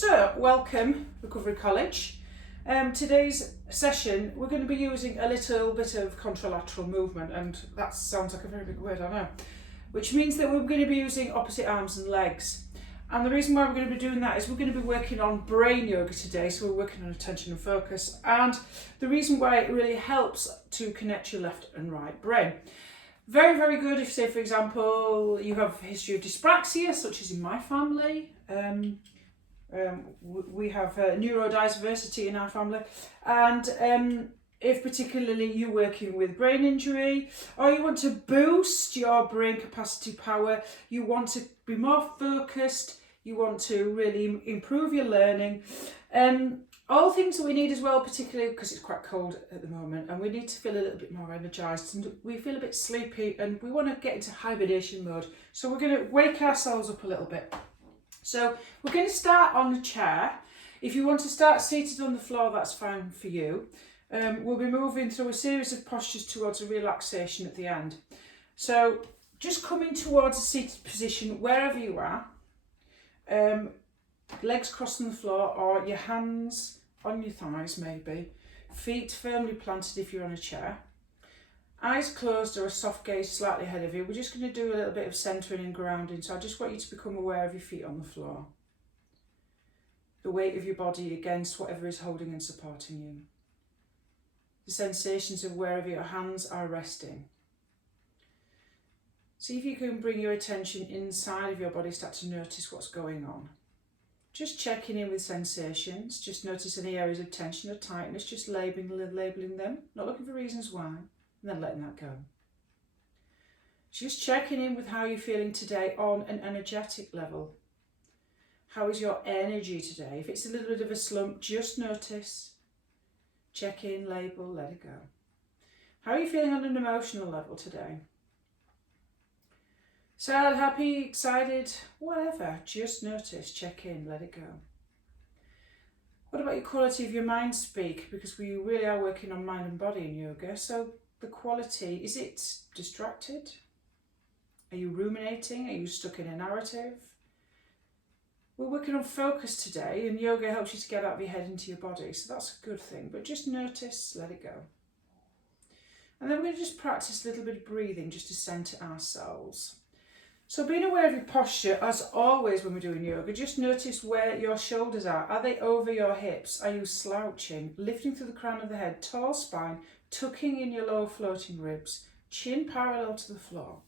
So, welcome Recovery College. Today's session we're going to be using a little bit of contra-lateral movement, and that sounds like a very big word, I know, which means that we're going to be using opposite arms and legs. And the reason why we're going to be doing that is we're going to be working on brain yoga today, so we're working on attention and focus, and the reason why it really helps to connect your left and right brain. Very, very good if, say, for example, you have a history of dyspraxia, such as in my family. We have neurodiversity in our family, and if particularly you're working with brain injury, or you want to boost your brain capacity power, you want to be more focused, you want to really improve your learning, all things that we need as well, particularly because it's quite cold at the moment and we need to feel a little bit more energised and we feel a bit sleepy and we want to get into hibernation mode. So we're going to wake ourselves up a little bit. So we're going to start on the chair. If you want to start seated on the floor, that's fine for you. We'll be moving through a series of postures towards a relaxation at the end. So just coming towards a seated position wherever you are, legs crossed on the floor or your hands on your thighs maybe, feet firmly planted if you're on a chair. Eyes closed or a soft gaze slightly ahead of you. We're just going to do a little bit of centering and grounding. So I just want you to become aware of your feet on the floor. The weight of your body against whatever is holding and supporting you. The sensations of wherever your hands are resting. See if you can bring your attention inside of your body, start to notice what's going on. Just checking in with sensations. Just notice any areas of tension or tightness, just labeling them, not looking for reasons why. And then letting that go. Just checking in with how you're feeling today on an energetic level. How is your energy today? If it's a little bit of a slump, just notice. Check in, label, let it go. How are you feeling on an emotional level today? Sad, happy, excited, whatever. Just notice, check in, let it go. What about your quality of your mind speak? Because we really are working on mind and body in yoga. So the quality, is it distracted? Are you ruminating? Are you stuck in a narrative? We're working on focus today, and yoga helps you to get out of your head into your body, so that's a good thing. But just notice, let it go. And then we're going to just practice a little bit of breathing just to centre ourselves. So being aware of your posture, as always when we're doing yoga, just notice where your shoulders are. Are they over your hips? Are you slouching? Lifting through the crown of the head, tall spine, tucking in your lower floating ribs, chin parallel to the floor.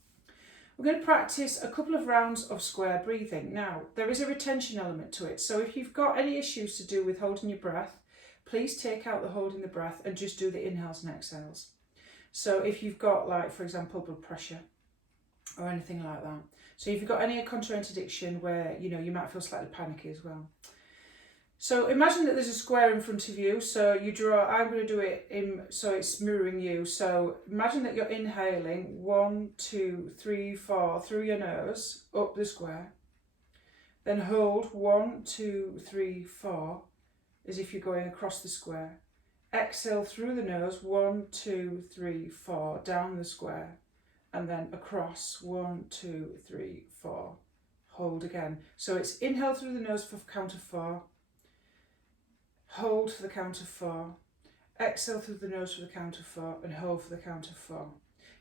We're going to practice a couple of rounds of square breathing. Now, there is a retention element to it, so if you've got any issues to do with holding your breath, please take out the holding the breath and just do the inhales and exhales. So if you've got, like, for example, blood pressure or anything like that. So if you've got any contraindication where, you might feel slightly panicky as well. So imagine that there's a square in front of you, so you draw, I'm going to do it so it's mirroring you. So imagine that you're inhaling 1, 2, 3, 4 through your nose, up the square. Then hold 1, 2, 3, 4, as if you're going across the square. Exhale through the nose, 1, 2, 3, 4, down the square. And then across, 1, 2, 3, 4. Hold again. So it's inhale through the nose for count of 4. Hold for the count of 4, exhale through the nose for the count of 4, and hold for the count of 4.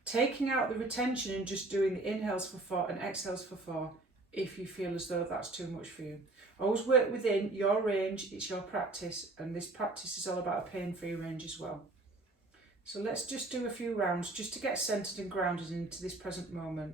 Taking out the retention and just doing the inhales for 4 and exhales for 4 if you feel as though that's too much for you. Always work within your range, it's your practice, and this practice is all about a pain-free range as well. So let's just do a few rounds just to get centred and grounded into this present moment.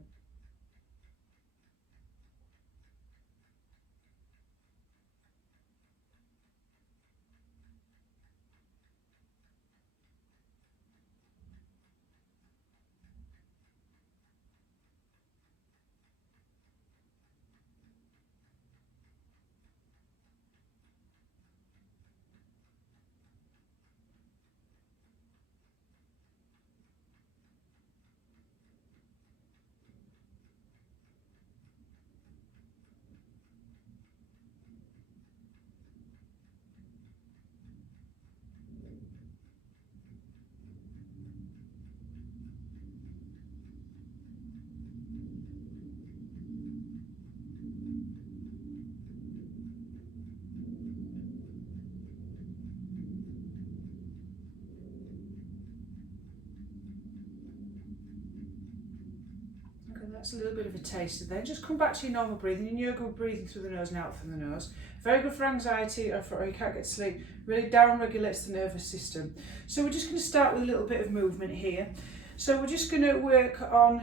that's a little bit of a taster then. Just come back to your normal breathing. In yoga, we're breathing through the nose and out from the nose. Very good for anxiety or for you can't get to sleep. Really down regulates the nervous system. So we're just going to start with a little bit of movement here. So we're just going to work on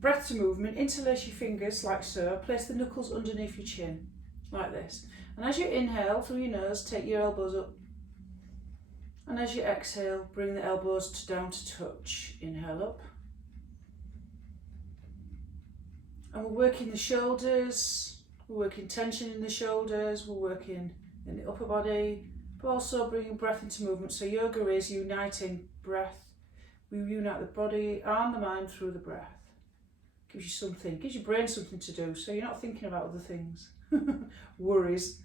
breath to movement. Interlace your fingers like so. Place the knuckles underneath your chin like this. And as you inhale through your nose, take your elbows up. And as you exhale, bring the elbows down to touch. Inhale up. And we're working the shoulders, we're working tension in the shoulders, we're working in the upper body, but also bringing breath into movement. So yoga is uniting breath. We unite the body and the mind through the breath. Gives you something, gives your brain something to do, so you're not thinking about other things. Worries.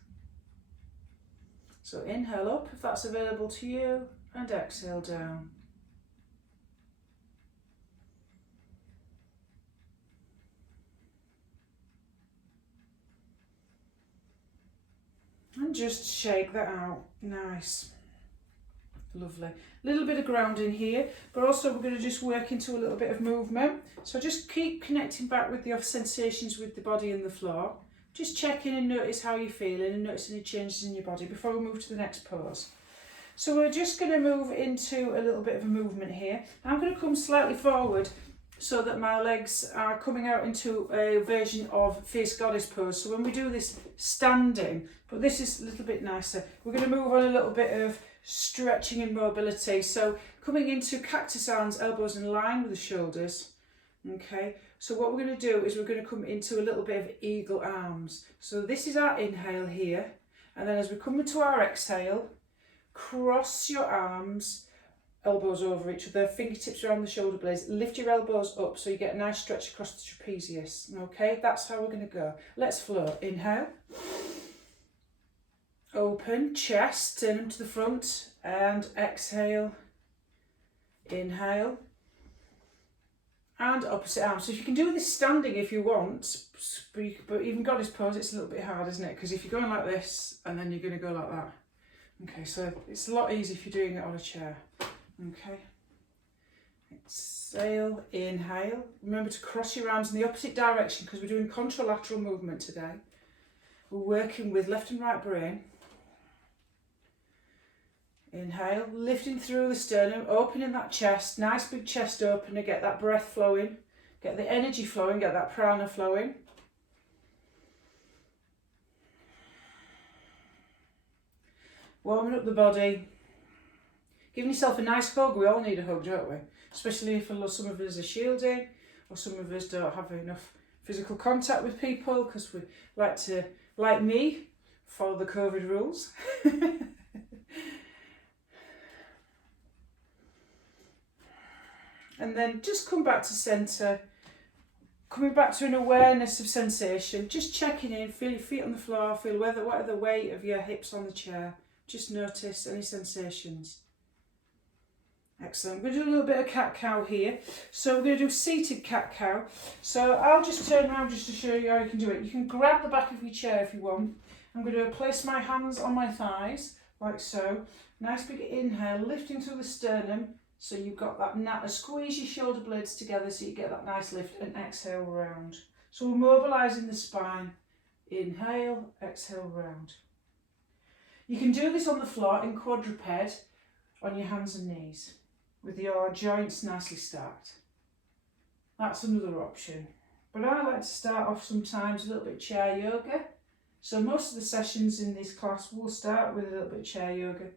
So inhale up if that's available to you, and exhale down. And just shake that out. Nice. Lovely. A little bit of grounding here, but also we're going to just work into a little bit of movement. So just keep connecting back with the sensations with the body and the floor. Just check in and notice how you're feeling and notice any changes in your body before we move to the next pose. So we're just going to move into a little bit of a movement here. I'm going to come slightly forward so that my legs are coming out into a version of Fierce Goddess pose. So when we do this standing, but this is a little bit nicer, we're going to move on a little bit of stretching and mobility. So coming into cactus arms, elbows in line with the shoulders. Okay, so what we're going to do is we're going to come into a little bit of eagle arms. So this is our inhale here, and then as we come into our exhale, cross your arms, elbows over each other, fingertips around the shoulder blades, lift your elbows up so you get a nice stretch across the trapezius. Okay, that's how we're going to go. Let's flow. Inhale, open, chest, turn them to the front, and exhale, inhale, and opposite arm. So if you can do this standing if you want, but even goddess pose, it's a little bit hard, isn't it? Because if you're going like this and then you're going to go like that. Okay, so it's a lot easier if you're doing it on a chair. Okay. Exhale, inhale. Remember to cross your arms in the opposite direction because we're doing contra-lateral movement today. We're working with left and right brain. Inhale, lifting through the sternum, opening that chest, nice big chest opener, get that breath flowing, get the energy flowing, get that prana flowing. Warming up the body, giving yourself a nice hug. We all need a hug, don't we? Especially if some of us are shielding or some of us don't have enough physical contact with people because we like to, like me, follow the COVID rules. And then just come back to centre, coming back to an awareness of sensation, just checking in, feel your feet on the floor, feel what are the weight of your hips on the chair, just notice any sensations. Excellent. We're going to do a little bit of cat-cow here. So we're going to do seated cat-cow. So I'll just turn around just to show you how you can do it. You can grab the back of your chair if you want. I'm going to place my hands on my thighs, like so. Nice big inhale, lifting through the sternum. So you've got that, squeeze your shoulder blades together so you get that nice lift, and exhale round. So we're mobilising the spine. Inhale, exhale round. You can do this on the floor in quadruped on your hands and knees with your joints nicely stacked. That's another option. But I like to start off sometimes a little bit chair yoga. So most of the sessions in this class will start with a little bit chair yoga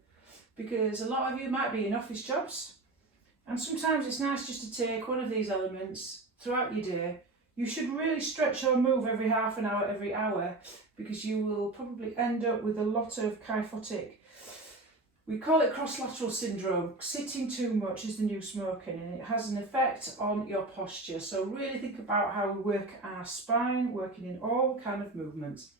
because a lot of you might be in office jobs. And sometimes it's nice just to take one of these elements throughout your day. You should really stretch or move every half an hour, every hour, because you will probably end up with a lot of kyphotic. We call it cross-lateral syndrome. Sitting too much is the new smoking, and it has an effect on your posture. So really think about how we work our spine, working in all kind of movements.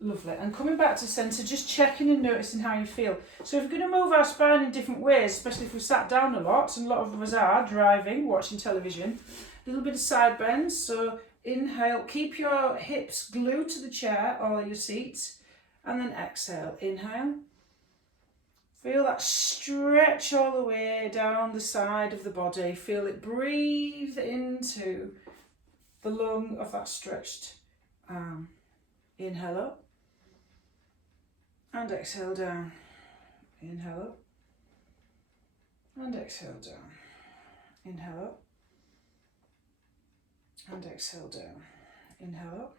Lovely. And coming back to centre, just checking and noticing how you feel. So if we're going to move our spine in different ways, especially if we sat down a lot, and a lot of us are driving, watching television, a little bit of side bends. So inhale, keep your hips glued to the chair or your seat, and then exhale. Inhale, Feel that stretch all the way down the side of the body. Feel it breathe into the lung of that stretched arm. Inhale up and exhale down. Inhale up and exhale down. Inhale up and exhale down. Inhale up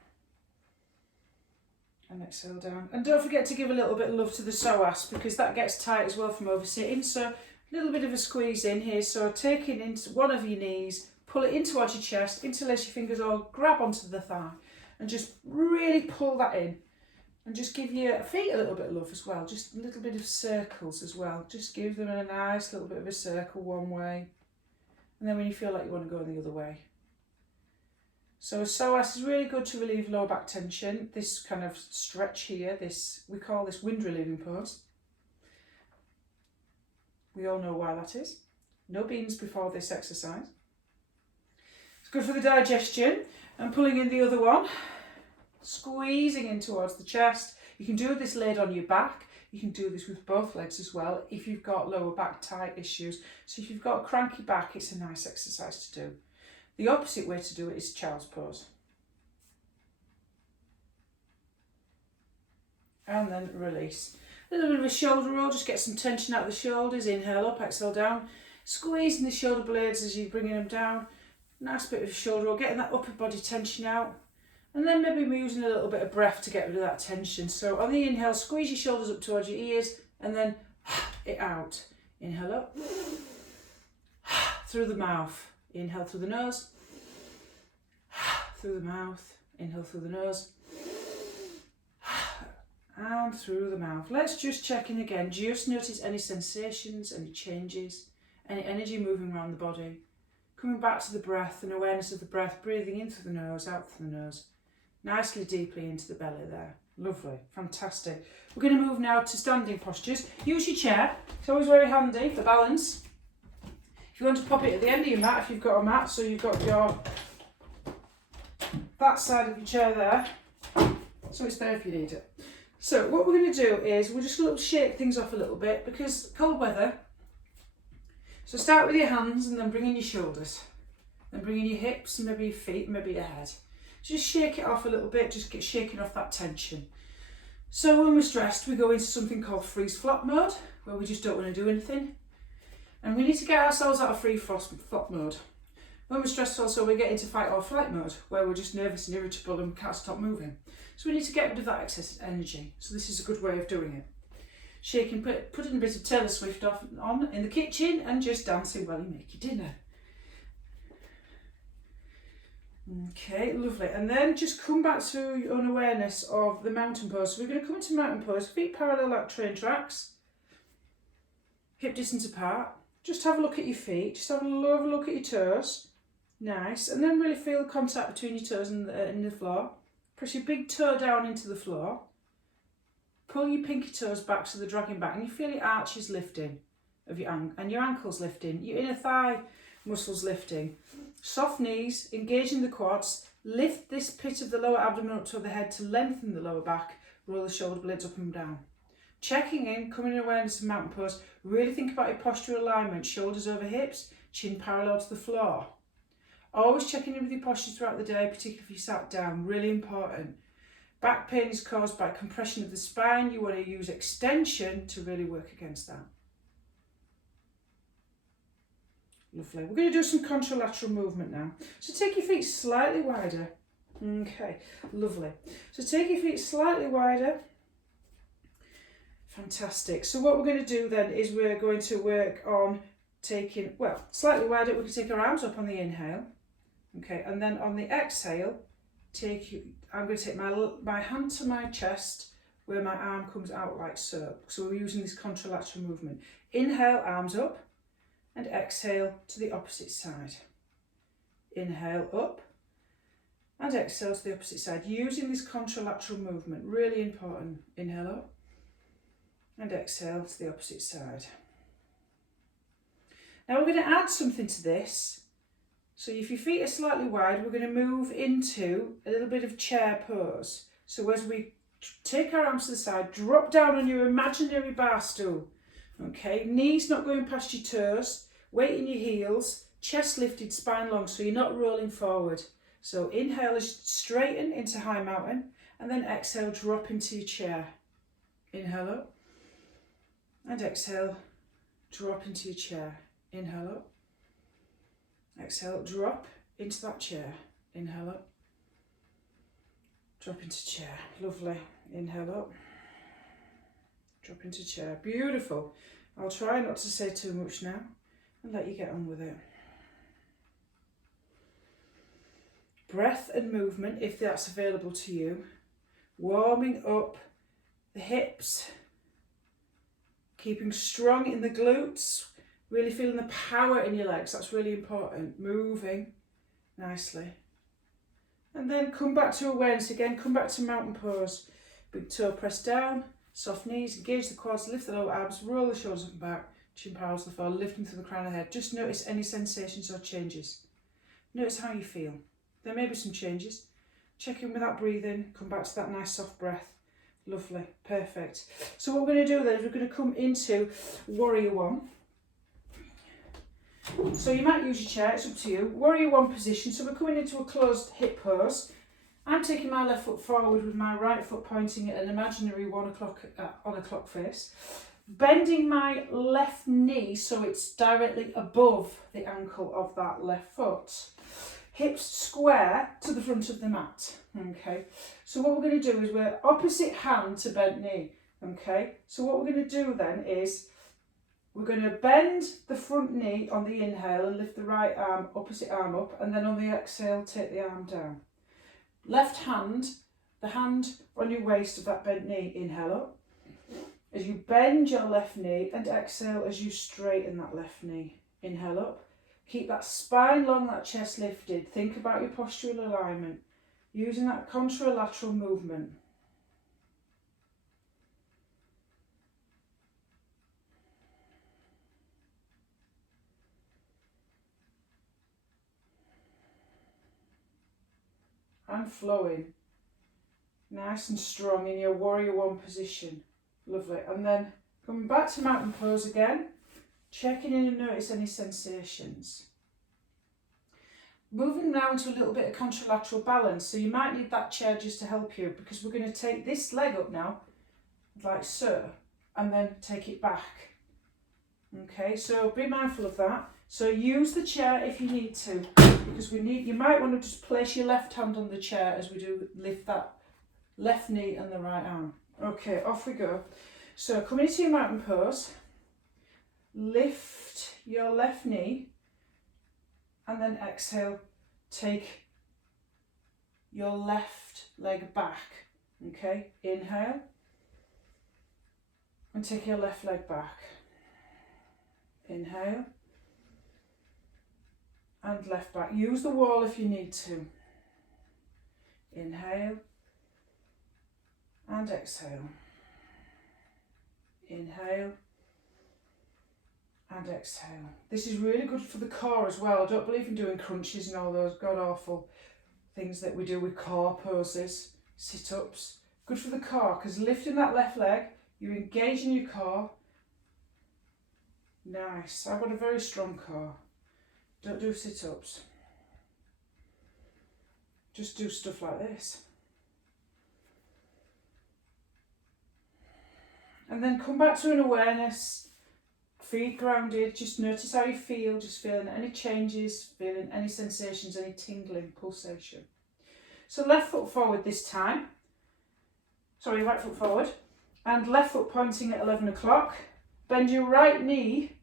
and exhale down. And don't forget to give a little bit of love to the psoas, because that gets tight as well from over-sitting. So a little bit of a squeeze in here. So take it into one of your knees, pull it in towards your chest, interlace your fingers or grab onto the thigh and just really pull that in. And just give your feet a little bit of love as well, just a little bit of circles as well. Just give them a nice little bit of a circle one way. And then when you feel like you want to go the other way. So psoas is really good to relieve lower back tension. This kind of stretch here, we call this wind relieving pose. We all know why that is. No beans before this exercise. It's good for the digestion. And pulling in the other one. Squeezing in towards the chest. You can do this laid on your back. You can do this with both legs as well if you've got lower back tight issues. So if you've got a cranky back, it's a nice exercise to do. The opposite way to do it is child's pose. And then release. A little bit of a shoulder roll, just get some tension out of the shoulders. Inhale up, exhale down. Squeezing the shoulder blades as you're bringing them down. Nice bit of a shoulder roll, getting that upper body tension out. And then maybe we're using a little bit of breath to get rid of that tension. So on the inhale, squeeze your shoulders up towards your ears and then it out. Inhale up, through the mouth. Inhale through the nose, through the mouth. Inhale through the nose and through the mouth. Let's just check in again. Just notice any sensations, any changes, any energy moving around the body. Coming back to the breath and awareness of the breath, breathing in through the nose, out through the nose. Nicely deeply into the belly there. Lovely, fantastic. We're going to move now to standing postures. Use your chair. It's always very handy for balance. If you want to pop it at the end of your mat, if you've got a mat, so you've got that side of your chair there. So it's there if you need it. So what we're going to do is we're just going to shake things off a little bit because cold weather. So start with your hands and then bring in your shoulders. Then bring in your hips and maybe your feet and maybe your head. Just shake it off a little bit, just get shaking off that tension. So when we're stressed, we go into something called freeze-flop mode, where we just don't want to do anything. And we need to get ourselves out of freeze-flop mode. When we're stressed also, we get into fight or flight mode, where we're just nervous and irritable and can't stop moving. So we need to get rid of that excess energy. So this is a good way of doing it. Shaking, putting a bit of Taylor Swift on in the kitchen and just dancing while you make your dinner. Okay, lovely. And then just come back to your own awareness of the mountain pose. So we're going to come into mountain pose, feet parallel like train tracks, hip distance apart. Just have a look at your feet, just have a look at your toes. Nice. And then really feel the contact between your toes and the floor. Press your big toe down into the floor. Pull your pinky toes back so they're dragging back and you feel your arches lifting of your and your ankles lifting, your inner thigh muscles lifting. Soft knees, engaging the quads, lift this pit of the lower abdomen up to the head to lengthen the lower back, roll the shoulder blades up and down. Checking in, coming in awareness of mountain pose, really think about your postural alignment, shoulders over hips, chin parallel to the floor. Always checking in with your postures throughout the day, particularly if you sat down, really important. Back pain is caused by compression of the spine. You want to use extension to really work against that. Lovely. We're going to do some contralateral movement now. So take your feet slightly wider. Okay, lovely. So take your feet slightly wider. Fantastic. So what we're going to do then is we're going to work on taking, well, slightly wider. We can take our arms up on the inhale. Okay, and then on the exhale, I'm going to take my hand to my chest where my arm comes out like so. So we're using this contralateral movement. Inhale, arms up. And exhale to the opposite side. Inhale up and exhale to the opposite side. Using this contralateral movement, really important. Inhale up and exhale to the opposite side. Now we're going to add something to this. So if your feet are slightly wide, we're going to move into a little bit of chair pose. So as we take our arms to the side, drop down on your imaginary bar stool. Okay, knees not going past your toes, weight in your heels, chest lifted, spine long, so you're not rolling forward. So inhale as straighten into high mountain, and then exhale, drop into your chair. Inhale up, and exhale, drop into your chair. Inhale up, exhale, drop into that chair. Inhale up, drop into chair. Lovely. Inhale up, drop into chair. Beautiful. I'll try not to say too much now and let you get on with it. Breath and movement, if that's available to you. Warming up the hips, keeping strong in the glutes, really feeling the power in your legs, that's really important. Moving nicely. And then come back to awareness again, come back to mountain pose. Big toe press down, soft knees, engage the quads, lift the lower abs, roll the shoulders up and back, chin parallels to the floor, lifting through the crown of the head. Just notice any sensations or changes. Notice how you feel. There may be some changes. Check in with that breathing, come back to that nice soft breath. Lovely, perfect. So what we're going to do then is we're going to come into Warrior One. So you might use your chair, it's up to you. Warrior One position, so we're coming into a closed hip pose. I'm taking my left foot forward with my right foot pointing at an imaginary 1 o'clock on a clock face. Bending my left knee so it's directly above the ankle of that left foot. Hips square to the front of the mat. Okay, so what we're going to do is we're opposite hand to bent knee. Okay, so what we're going to do then is we're going to bend the front knee on the inhale and lift the right arm, opposite arm up, and then on the exhale take the arm down. Left hand, the hand on your waist of that bent knee, inhale up. As you bend your left knee and exhale as you straighten that left knee. Inhale up. Keep that spine long, that chest lifted. Think about your postural alignment, using that contra-lateral movement. And flowing. Nice and strong in your Warrior One position. Lovely. And then coming back to mountain pose again. Checking in and notice any sensations. Moving now into a little bit of contralateral balance. So you might need that chair just to help you, because we're going to take this leg up now, like so, and then take it back. Okay, so be mindful of that. So use the chair if you need to, because you might want to just place your left hand on the chair as we do lift that left knee and the right arm. Okay, off we go. So come into your mountain pose. Lift your left knee and then exhale, take your left leg back. Okay, inhale and take your left leg back. Inhale and left back. Use the wall if you need to. Inhale and exhale. Inhale and exhale. This is really good for the core as well. I don't believe in doing crunches and all those god awful things that we do with core poses, sit-ups. Good for the core, because lifting that left leg, you're engaging your core. Nice. I've got a very strong core. Don't do sit-ups. Just do stuff like this. And then come back to an awareness. Feet grounded, just notice how you feel, just feeling any changes, feeling any sensations, any tingling, pulsation. So left foot forward this time. Sorry, right foot forward. And left foot pointing at 11 o'clock. Bend your right knee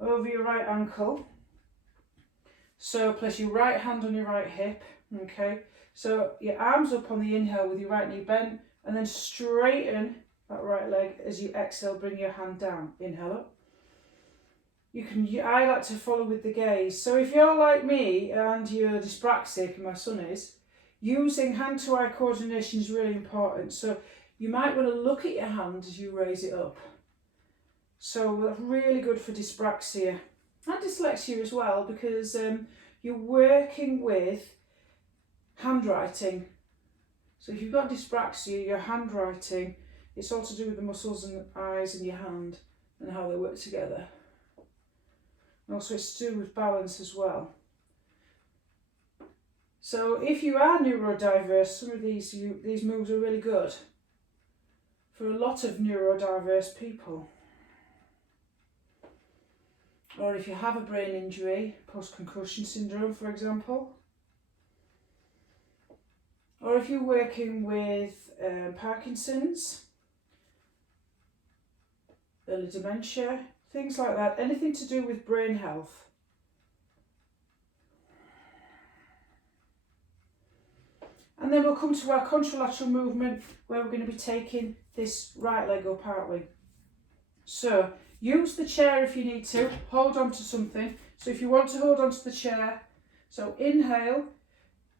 over your right ankle. So place your right hand on your right hip. Okay. So your arms up on the inhale with your right knee bent, and then straighten that right leg as you exhale, bring your hand down. Inhale up. I like to follow with the gaze. So if you're like me and you're dyspraxic, and my son is, using hand-to-eye coordination is really important. So you might want to look at your hand as you raise it up. So that's really good for dyspraxia and dyslexia as well, because you're working with handwriting. So if you've got dyspraxia, your handwriting, it's all to do with the muscles and eyes in your hand. and how they work together. And also it's to do with balance as well. So if you are neurodiverse, some of these moves are really good for a lot of neurodiverse people. Or if you have a brain injury, post-concussion syndrome for example. Or if you're working with Parkinson's, early dementia, things like that, anything to do with brain health. And then we'll come to our contralateral movement where we're going to be taking this right leg up, aren't we? So use the chair if you need to, hold on to something. So if you want to hold on to the chair, so inhale,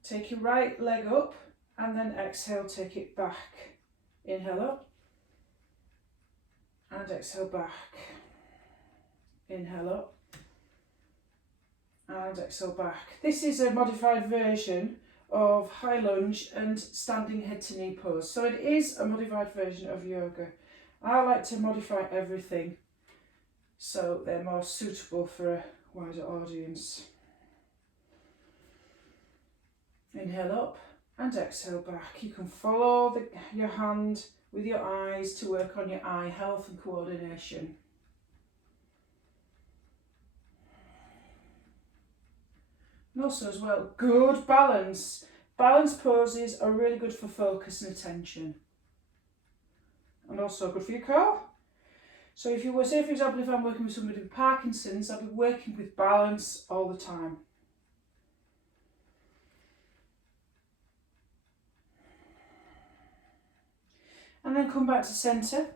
take your right leg up, and then exhale, take it back. Inhale up, and exhale back. Inhale up, and exhale back. This is a modified version of high lunge and standing head to knee pose. So it is a modified version of yoga. I like to modify everything so they're more suitable for a wider audience. Inhale up and exhale back. You can follow your hand with your eyes to work on your eye health and coordination. And also as well, good balance. Balance poses are really good for focus and attention. And also good for your core. So if you were, say for example, if I'm working with somebody with Parkinson's, I'll be working with balance all the time. And then come back to centre.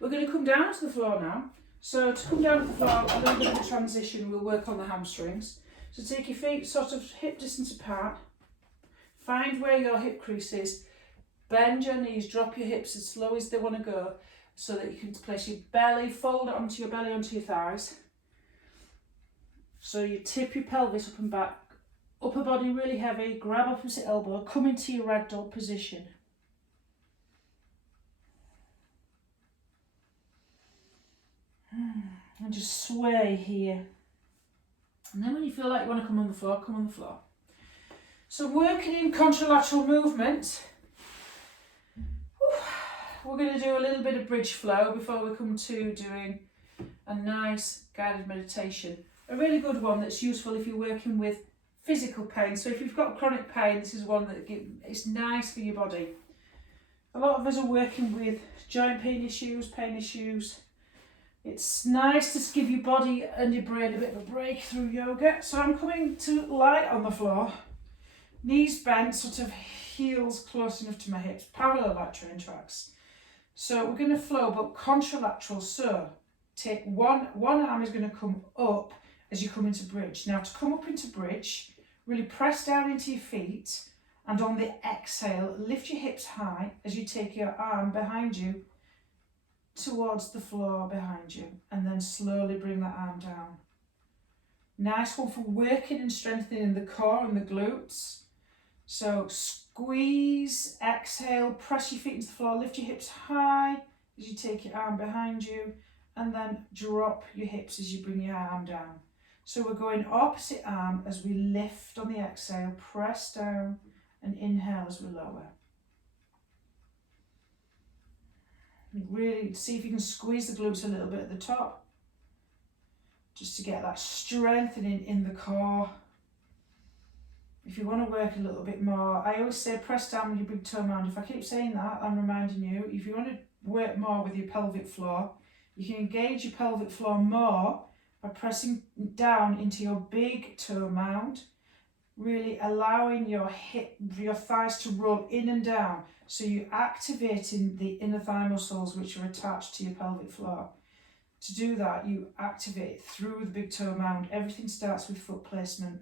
We're going to come down to the floor now. So to come down to the floor, a little bit of a transition, we'll work on the hamstrings. So take your feet sort of hip distance apart. Find where your hip crease is. Bend your knees, drop your hips as slow as they want to go so that you can place your belly, fold it onto your belly, onto your thighs. So you tip your pelvis up and back. Upper body really heavy, grab opposite elbow, come into your ragdoll position. And just sway here. And then when you feel like you want to come on the floor, come on the floor. So working in contralateral movement, we're going to do a little bit of bridge flow before we come to doing a nice guided meditation. A really good one that's useful if you're working with physical pain. So if you've got chronic pain, this is one that it's nice for your body. A lot of us are working with joint pain issues. It's nice to give your body and your brain a bit of a break through yoga. So I'm coming to lie on the floor, knees bent, sort of heels close enough to my hips, parallel like train tracks. So we're going to flow, but contralateral. So take one arm is going to come up as you come into bridge. Now to come up into bridge, really press down into your feet, and on the exhale, lift your hips high as you take your arm behind you towards the floor behind you, and then slowly bring that arm down. Nice one for working and strengthening the core and the glutes. So squeeze, exhale, press your feet into the floor, lift your hips high as you take your arm behind you, and then drop your hips as you bring your arm down. So we're going opposite arm as we lift on the exhale, press down, and inhale as we lower. Really see if you can squeeze the glutes a little bit at the top, just to get that strengthening in the core. If you want to work a little bit more, I always say press down with your big toe mound. If I keep saying that, I'm reminding you, if you want to work more with your pelvic floor, you can engage your pelvic floor more by pressing down into your big toe mound, really allowing your thighs to roll in and down. So you're activating the inner thigh muscles which are attached to your pelvic floor. To do that, you activate through the big toe mound. Everything starts with foot placement.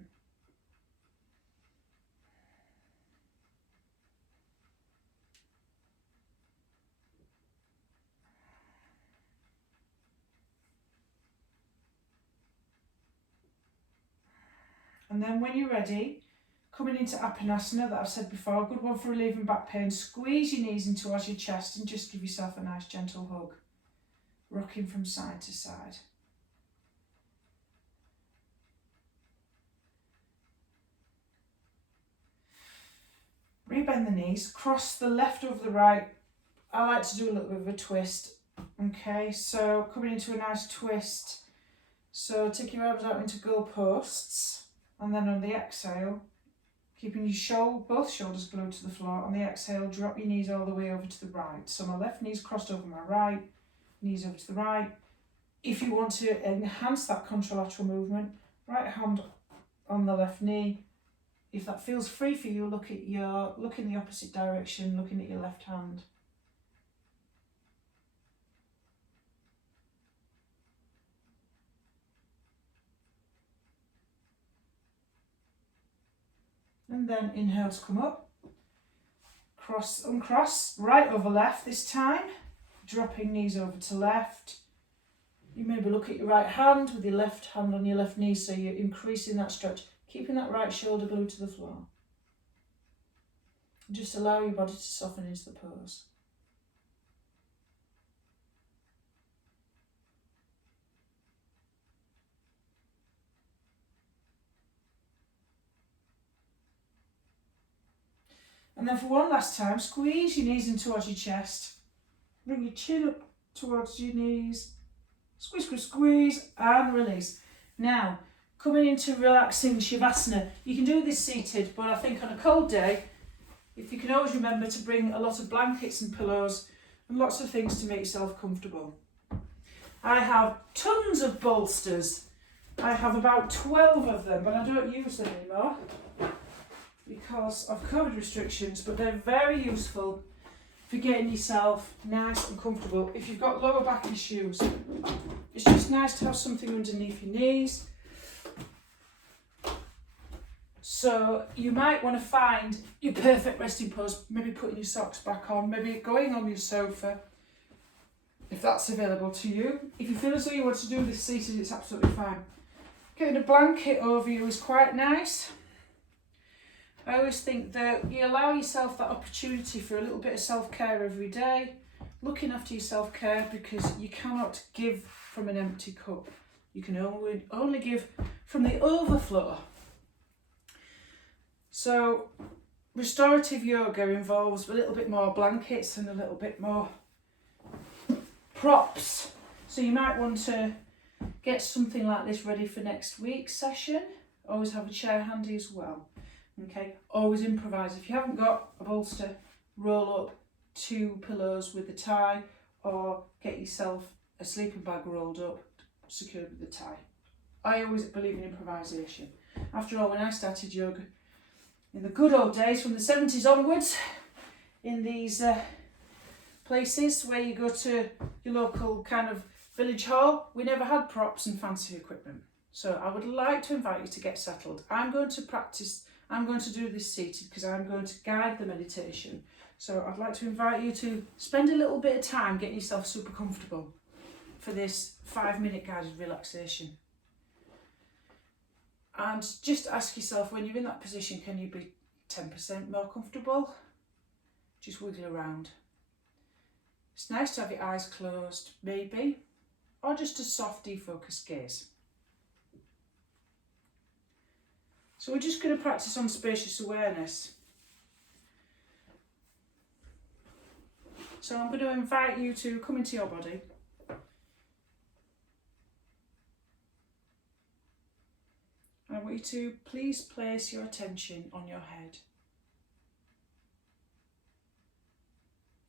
And then when you're ready, coming into Apanasana that I've said before, a good one for relieving back pain. Squeeze your knees in towards your chest and just give yourself a nice gentle hug. rocking from side to side. Rebend the knees, cross the left over the right. I like to do a little bit of a twist. Okay, so coming into a nice twist. So take your elbows out into goalposts, and then on the exhale, keeping your both shoulders glued to the floor. On the exhale, drop your knees all the way over to the right. So my left knee's crossed over my right, knees over to the right. If you want to enhance that contralateral movement, right hand on the left knee. If that feels free for you, look in the opposite direction, looking at your left hand. And then inhale to come up. Cross, uncross, right over left this time. Dropping knees over to left. You maybe look at your right hand with your left hand on your left knee, so you're increasing that stretch, keeping that right shoulder glued to the floor. Just allow your body to soften into the pose. And then for one last time, squeeze your knees in towards your chest. Bring your chin up towards your knees. Squeeze, squeeze, squeeze, and release. Now, coming into relaxing Shavasana. You can do this seated, but I think on a cold day, if you can always remember to bring a lot of blankets and pillows and lots of things to make yourself comfortable. I have tons of bolsters. I have about 12 of them, but I don't use them anymore because of COVID restrictions, but they're very useful for getting yourself nice and comfortable. If you've got lower back issues, it's just nice to have something underneath your knees. So you might want to find your perfect resting pose, maybe putting your socks back on, maybe going on your sofa, if that's available to you. If you feel as though you want to do this seated, it's absolutely fine. Getting a blanket over you is quite nice. I always think that you allow yourself that opportunity for a little bit of self-care every day, looking after your self-care, because you cannot give from an empty cup. You can only give from the overflow. So restorative yoga involves a little bit more blankets and a little bit more props. So you might want to get something like this ready for next week's session. Always have a chair handy as well. Okay, always improvise. If you haven't got a bolster, roll up 2 pillows with a tie, or get yourself a sleeping bag rolled up, secured with a tie. I always believe in improvisation. After all, when I started yoga in the good old days, from the 70s onwards, in these places where you go to your local kind of village hall, we never had props and fancy equipment. So I would like to invite you to get settled. I'm going to do this seated because I'm going to guide the meditation. So I'd like to invite you to spend a little bit of time getting yourself super comfortable for this 5-minute guided relaxation. And just ask yourself, when you're in that position, can you be 10% more comfortable? Just wiggle around. It's nice to have your eyes closed, maybe, or just a soft defocused gaze. So we're just going to practice on spacious awareness. So I'm going to invite you to come into your body. I want you to please place your attention on your head,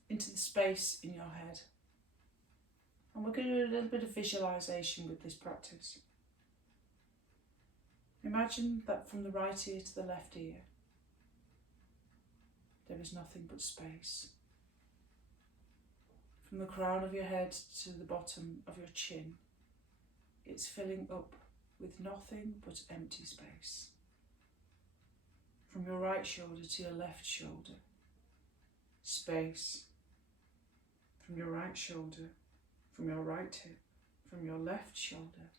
into the space in your head. And we're going to do a little bit of visualization with this practice. Imagine that from the right ear to the left ear, there is nothing but space. From the crown of your head to the bottom of your chin, it's filling up with nothing but empty space. From your right shoulder to your left shoulder, space. From your right shoulder, from your right hip, from your left shoulder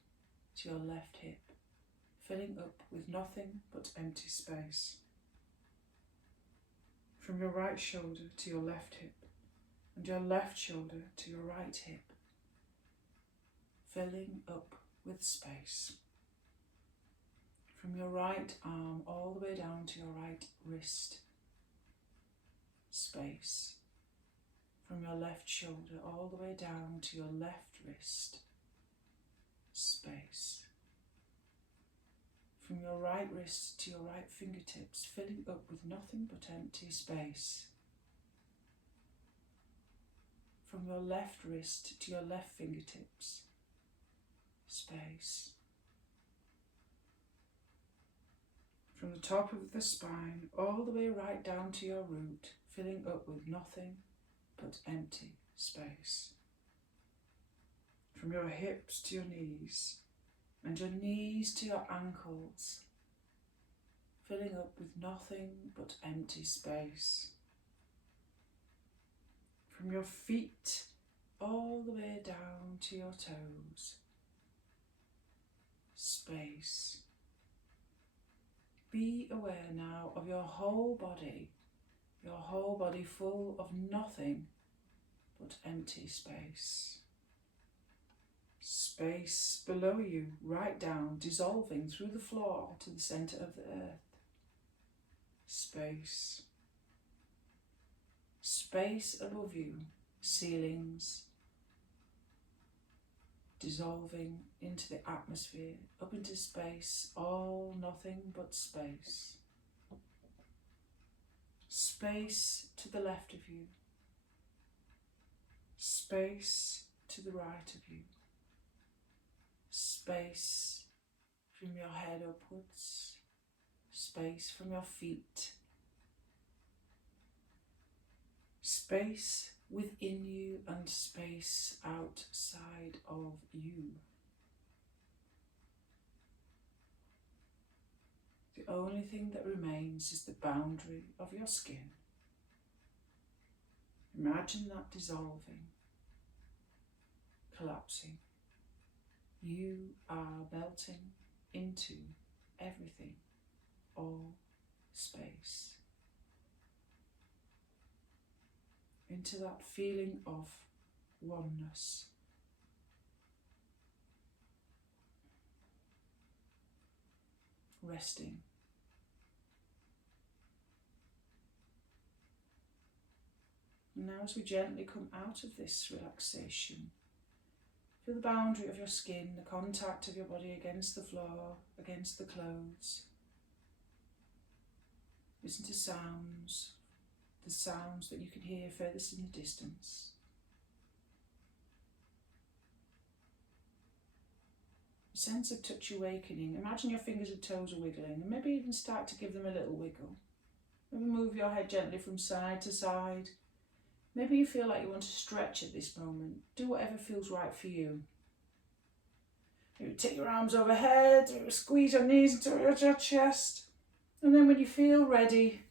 to your left hip, filling up with nothing but empty space. From your right shoulder to your left hip, and your left shoulder to your right hip, filling up with space. From your right arm all the way down to your right wrist, space. From your left shoulder all the way down to your left wrist, space. From your right wrist to your right fingertips, filling up with nothing but empty space. From your left wrist to your left fingertips, space. From the top of the spine all the way right down to your root, filling up with nothing but empty space. From your hips to your knees, and your knees to your ankles, filling up with nothing but empty space. From your feet all the way down to your toes, space. Be aware now of your whole body full of nothing but empty space. Space below you, right down, dissolving through the floor to the centre of the earth. Space. Space above you, ceilings, dissolving into the atmosphere, up into space, all nothing but space. Space to the left of you, space to the right of you. Space from your head upwards, space from your feet, space within you and space outside of you. The only thing that remains is the boundary of your skin. Imagine that dissolving, collapsing. You are melting into everything, all space. Into that feeling of oneness. Resting. And now as we gently come out of this relaxation, feel the boundary of your skin, the contact of your body against the floor, against the clothes. Listen to sounds, the sounds that you can hear furthest in the distance. A sense of touch awakening. Imagine your fingers and toes are wiggling, and maybe even start to give them a little wiggle. Maybe move your head gently from side to side. Maybe you feel like you want to stretch at this moment. Do whatever feels right for you. Maybe take your arms overhead, squeeze your knees into your chest. And then when you feel ready,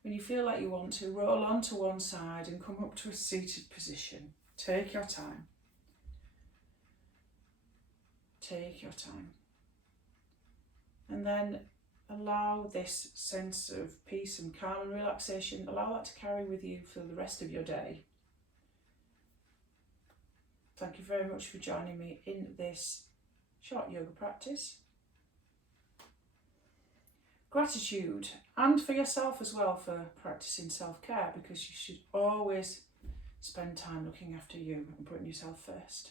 when you feel like you want to, roll onto one side and come up to a seated position. Take your time. Take your time. And then allow this sense of peace and calm and relaxation, allow that to carry with you for the rest of your day. Thank you very much for joining me in this short yoga practice. Gratitude, and for yourself as well for practicing self-care, because you should always spend time looking after you and putting yourself first.